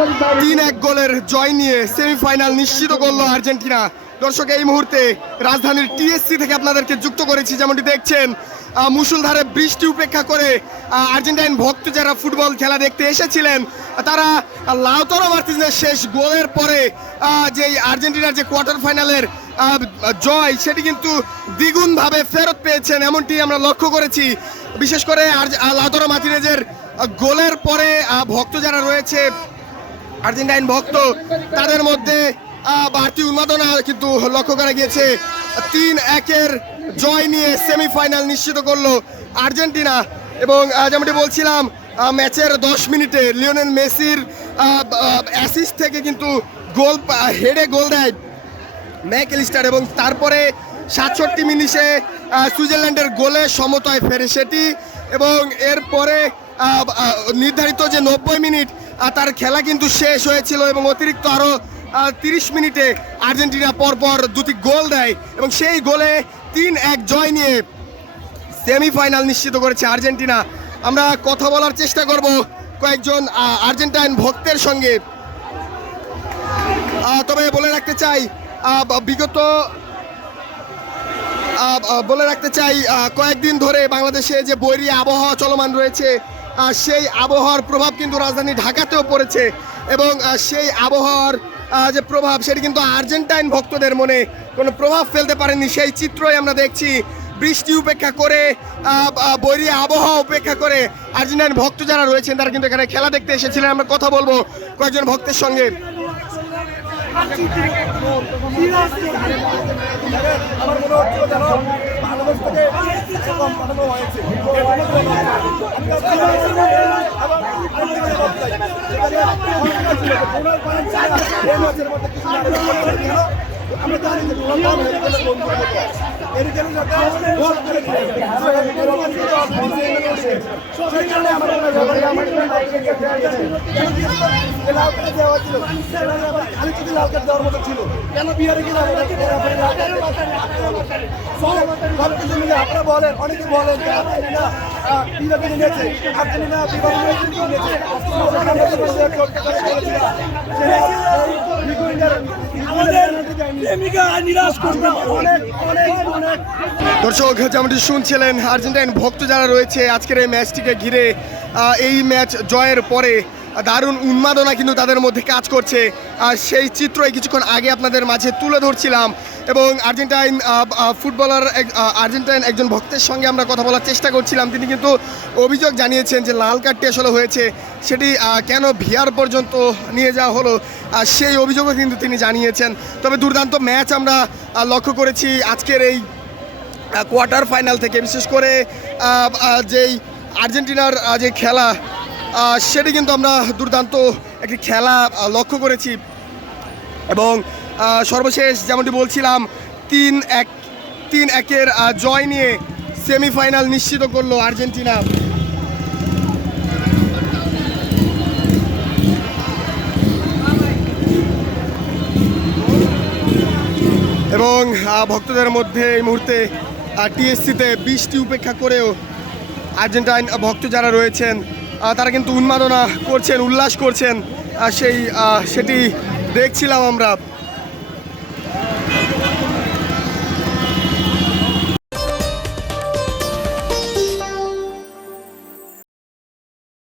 3-1 গোলের জয় নিয়ে সেমিফাইনাল নিশ্চিত করলো আর্জেন্টিনা। দর্শক, এই মুহূর্তে রাজধানীর টিএসসি থেকে আপনাদেরকে যুক্ত করেছি। যেমনটি দেখছেন, মুষলধারে বৃষ্টি উপেক্ষা করে আর্জেন্টাইন ভক্ত যারা ফুটবল খেলা দেখতে এসেছিলেন, তারা লাউতারো মার্টিনেজের শেষ গোলের পরে যে আর্জেন্টিনার যে কোয়ার্টার ফাইনালের জয়, সেটি কিন্তু দ্বিগুণভাবে ফেরত পেয়েছেন, এমনটি আমরা লক্ষ্য করেছি। বিশেষ করে লাউতারো মার্টিনেজের গোলের পরে ভক্ত যারা রয়েছে, আর্জেন্টাইন ভক্ত, তাদের মধ্যে বাড়তি উন্মাদনা কিন্তু লক্ষ্য করা গিয়েছে। 3-1 জয় নিয়ে সেমিফাইনাল নিশ্চিত করলো আর্জেন্টিনা। এবং যেমনটি বলছিলাম, ম্যাচের 10 মিনিটে লিওনেল মেসির অ্যাসিস্ট থেকে কিন্তু হেডে গোল দেয় ম্যাকঅ্যালিস্টার, এবং তারপরে 67 মিনিটে সুইজারল্যান্ডের গোলে সমতায় ফেরে সেটি। এবং এরপরে নির্ধারিত যে 90 মিনিট তার খেলা কিন্তু শেষ হয়েছিল, এবং অতিরিক্ত আরও 30 মিনিটে আর্জেন্টিনা পরপর দুটি গোল দেয়, এবং সেই গোলে 3-1 জয় নিয়ে সেমিফাইনাল নিশ্চিত করেছে আর্জেন্টিনা। আমরা কথা বলার চেষ্টা করব কয়েকজন আর্জেন্টাইন ভক্তের সঙ্গে। তবে বলে রাখতে চাই কয়েকদিন ধরে বাংলাদেশে যে বৈরী আবহাওয়া চলমান রয়েছে, সেই আবহাওয়ার প্রভাব কিন্তু রাজধানী ঢাকাতেও পড়েছে, এবং সেই আবহাওয়ার যে প্রভাব, সেটি কিন্তু আর্জেন্টাইন ভক্তদের মনে কোনো প্রভাব ফেলতে পারেনি। সেই চিত্রই আমরা দেখছি। বৃষ্টি উপেক্ষা করে, বৈরী আবহাওয়া উপেক্ষা করে আর্জেন্টাইন ভক্ত যারা রয়েছেন, তারা কিন্তু এখানে খেলা দেখতে এসেছিলেন। আমরা কথা বলবো কয়েকজন ভক্তের সঙ্গে। আমরা জানি যে দেওয়ার মতো ছিল কেন বিহারে গেলে আপনারা বলেন, অনেকে বলেন যে আর্জেন্টিনা বিভাগে নিয়েছে, আর্জেন্টিনা বিভাগে নিয়েছে। দর্শক, যেমনটি শুনছিলেন, আর্জেন্টাইন ভক্ত যারা রয়েছে আজকের এই ম্যাচটিকে ঘিরে, এই ম্যাচ জয়ের পরে দারুণ উন্মাদনা কিন্তু তাদের মধ্যে কাজ করছে। আর সেই চিত্রই কিছুক্ষণ আগে আপনাদের মাঝে তুলে ধরছিলাম। এবং আর্জেন্টাইন একজন ভক্তের সঙ্গে আমরা কথা বলার চেষ্টা করছিলাম। তিনি কিন্তু অভিযোগ জানিয়েছেন যে লাল কার্ডটি আসলে হয়েছে, সেটি কেন ভিআর পর্যন্ত নিয়ে যাওয়া হলো, সেই অভিযোগও কিন্তু তিনি জানিয়েছেন। তবে দুর্দান্ত ম্যাচ আমরা লক্ষ্য করেছি আজকের এই কোয়ার্টার ফাইনাল থেকে। বিশেষ করে যেই আর্জেন্টিনার যে খেলা, সেটি কিন্তু আমরা দুর্দান্ত একটি খেলা লক্ষ্য করেছি। এবং সর্বশেষ যেমনটি বলছিলাম, 3-1 জয় নিয়ে সেমিফাইনাল নিশ্চিত করলো আর্জেন্টিনা। এবং ভক্তদের মধ্যে এই মুহূর্তে টিএসসিতে বৃষ্টি উপেক্ষা করেও আর্জেন্টাইন ভক্ত যারা রয়েছেন, তারা কিন্তু উন্মাদনা করছেন, উল্লাস করছেন, সেটি দেখছিলাম আমরা।